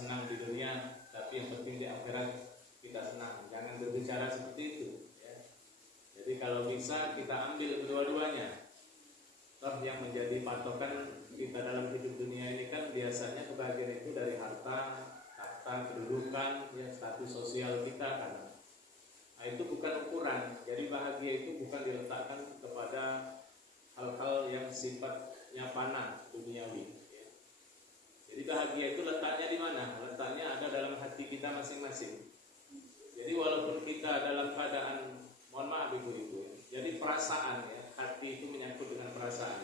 senang di dunia, tapi yang penting di akhirat kita senang. Jangan berbicara seperti itu ya. Jadi kalau bisa kita ambil kedua-duanya. Toh yang menjadi patokan kita dalam hidup dunia ini kan biasanya kebahagiaan itu dari harta, kedudukan, ya, status sosial kita kan. Nah, itu bukan ukuran. Jadi bahagia itu bukan diletakkan kepada hal-hal yang sifatnya fana duniawi. Ya. Jadi bahagia itu letaknya di mana? Letaknya ada dalam hati kita masing-masing. Jadi walaupun kita dalam keadaan, mohon maaf ibu-ibu, jadi perasaan ya. Hati itu menyangkut dengan perasaan.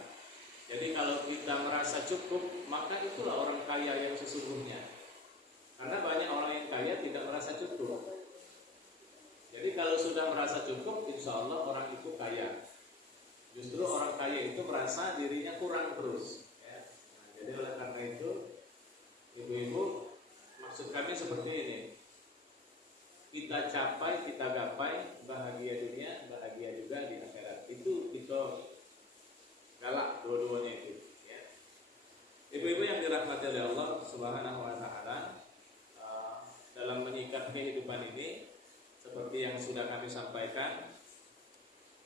Jadi kalau kita merasa cukup, maka itulah orang kaya yang sesungguhnya. Karena banyak orang yang kaya tidak merasa cukup. Jadi kalau sudah merasa cukup, insya Allah orang itu kaya. Justru orang kaya itu merasa dirinya kurang terus. Ya. Nah, jadi oleh karena itu, ibu-ibu, maksud kami seperti ini. Kita capai, kita gapai bahagia dunia, bahagia juga di akhirat. Itu galak dua-duanya itu. Ya. Ibu-ibu yang dirahmati oleh Allah Subhanahu Wa Taala, dalam menyikapi kehidupan ini, seperti yang sudah kami sampaikan,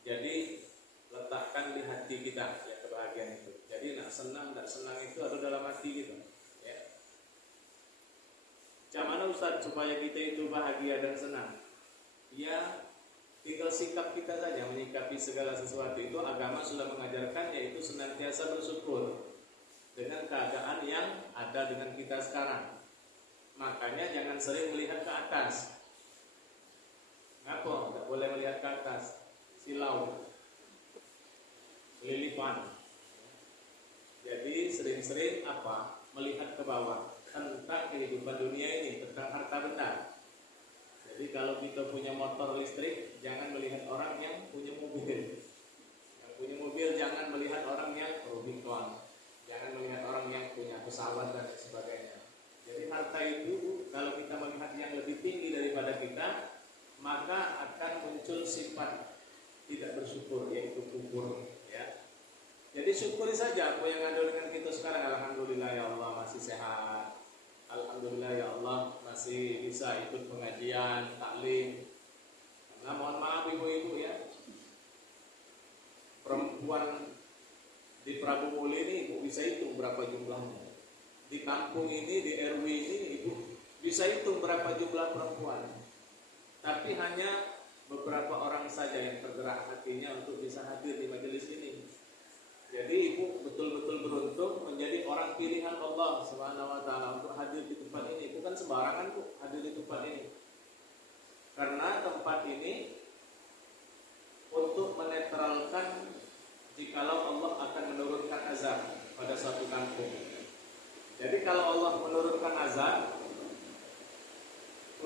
jadi letakkan di hati kita ya kebahagiaan itu. Jadi nak senang, tak senang itu ada dalam hati kita. Bagaimana Ustaz supaya kita itu bahagia dan senang? Ya, tinggal sikap kita saja menyikapi segala sesuatu itu. Agama sudah mengajarkan, yaitu senantiasa bersyukur dengan keadaan yang ada dengan kita sekarang. Makanya jangan sering melihat ke atas. Ngapa? Tidak boleh melihat ke atas. Silau, lilipan. Jadi sering-sering apa? Melihat ke bawah. Tentang kehidupan dunia ini, tentang harta benda. Jadi kalau kita punya motor listrik, jangan melihat orang yang punya mobil. Yang punya mobil jangan melihat orang yang Rubicon. Jangan melihat orang yang punya pesawat dan sebagainya. Jadi harta itu kalau kita melihat yang lebih tinggi daripada kita, maka akan muncul sifat tidak bersyukur, yaitu kufur. Ya. Jadi syukuri saja apa yang ada dengan kita sekarang. Alhamdulillah ya Allah masih sehat. Alhamdulillah ya Allah masih bisa ikut pengajian, taklim. Nah, mohon maaf ibu-ibu ya, perempuan di Prabu Muli ini ibu bisa hitung berapa jumlahnya. Di kampung ini, di RW ini ibu bisa hitung berapa jumlah perempuan. Tapi hanya beberapa orang saja yang tergerak hatinya untuk bisa hadir di majelis ini. Jadi ibu betul-betul beruntung menjadi orang pilihan Allah Subhanahu Wa Taala untuk hadir di tempat ini. Bukan sembarangan bu hadir di tempat ini. Karena tempat ini untuk menetralkan jikalau Allah akan menurunkan azab pada suatu kampung. Jadi kalau Allah menurunkan azab,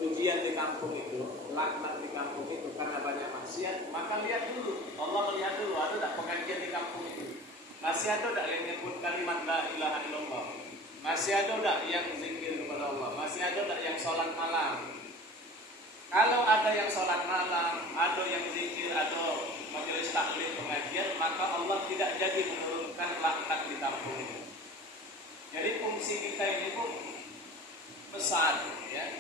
ujian di kampung itu, laknat di kampung itu karena banyak maksiat, maka lihat dulu, Allah melihat dulu ada tak pengajian di kampung itu. Masih ada tak yang menyebut kalimat la ilaha illallah? Masih ada tak yang zikir kepada Allah? Masih ada tak yang sholat malam? Kalau ada yang sholat malam, ada yang zikir, ada majelis taklim pengajian, maka Allah tidak jadi menurunkan laknat di kampung itu. Jadi fungsi kita ini pun besar, ya.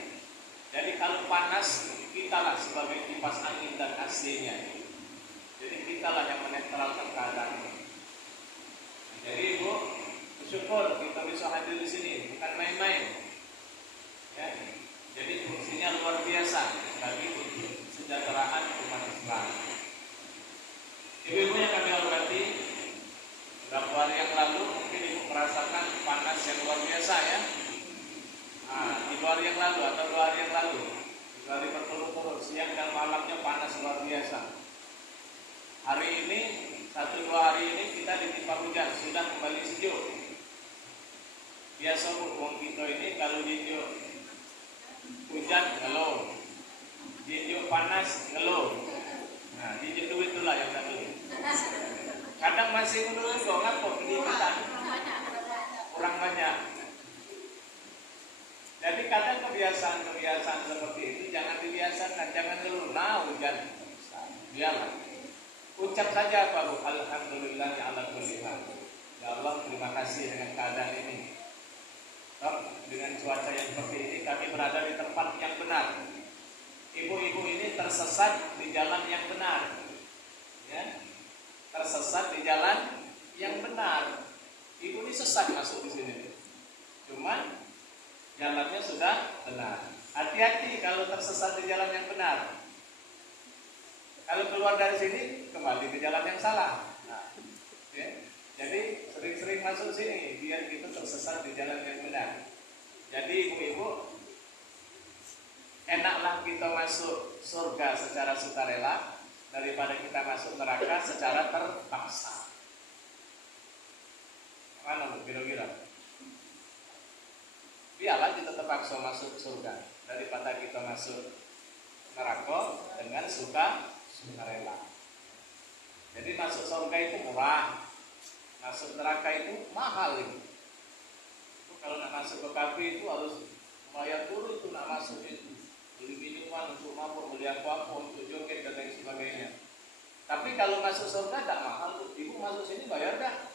Jadi kalau panas, kitalah sebagai kipas angin dan AC-nya. Jadi kitalah yang menetralkan keadaan ini. Jadi ibu bersyukur kita bisa hadir di sini, bukan main-main. Ya. Jadi fungsinya luar biasa bagi kesejahteraan umat Islam. Ibu-ibu yang kami hormati, beberapa hari yang lalu mungkin ibu merasakan panas yang luar biasa ya. Nah, 3 hari yang lalu atau 2 hari yang lalu, 2 hari berturut-turut, siang dan malamnya panas luar biasa. Hari ini 1-2 hari ini kita ditimpa hujan, sudah kembali sejuk. Biasa wong kita ini kalau dijuk hujan ngeluh, dijuk panas ngeluh. Nah, dijuk duit itulah yang tak beli. Kadang masih menurut kok ngapa pendidikan kurang banyak. Jadi kadang kebiasaan seperti itu jangan dibiasakan, jangan ngeluh. Nah hujan, biarlah. Ucap saja apa bu? Alhamdulillah ya Allah kulli hal. Ya Allah terima kasih dengan keadaan ini. Dengan cuaca yang seperti ini kami berada di tempat yang benar. Ibu-ibu ini tersesat di jalan yang benar, ya, tersesat di jalan yang benar. Ibu ini sesat masuk di sini, cuman jalannya sudah benar. Hati-hati kalau tersesat di jalan yang benar. Kalau keluar dari sini kembali ke jalan yang salah. Nah, ya. Jadi sering-sering masuk sini biar kita tersesat di jalan yang benar. Jadi ibu-ibu, enaklah kita masuk surga secara sukarela daripada kita masuk neraka secara terpaksa. Mana kira-kira? Biarlah kita terpaksa masuk surga daripada kita masuk neraka dengan sukarela. Jadi masuk surga itu murah, masuk neraka itu mahal itu. Kalau nak masuk ke kafe itu harus bayar dulu itu nak masuk itu. Beli minuman untuk mabuk, beli apa-apa untuk joget dan lain sebagainya. Tapi kalau masuk surga tak mahal tuh. Ibu masuk sini bayar dah.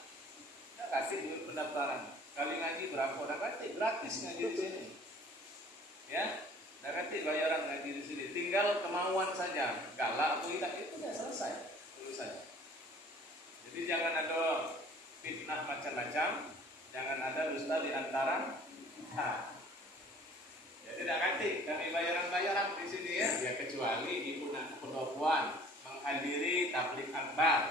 Tak kasih duit pendaftaran. Kali ngaji berapa? Tak kasih, gratis ngaji di sini. Ya, tak kasih bayaran ngaji di sini. Tinggal kemauan saja. Galak atau tidak itu sudah selesai urusannya. Jadi jangan ada fitnah macam-macam, jangan ada dusta di antara kita. Tidak ganti kami bayaran di sini ya. Ya kecuali ibu nak pendopuan menghadiri tabligh akbar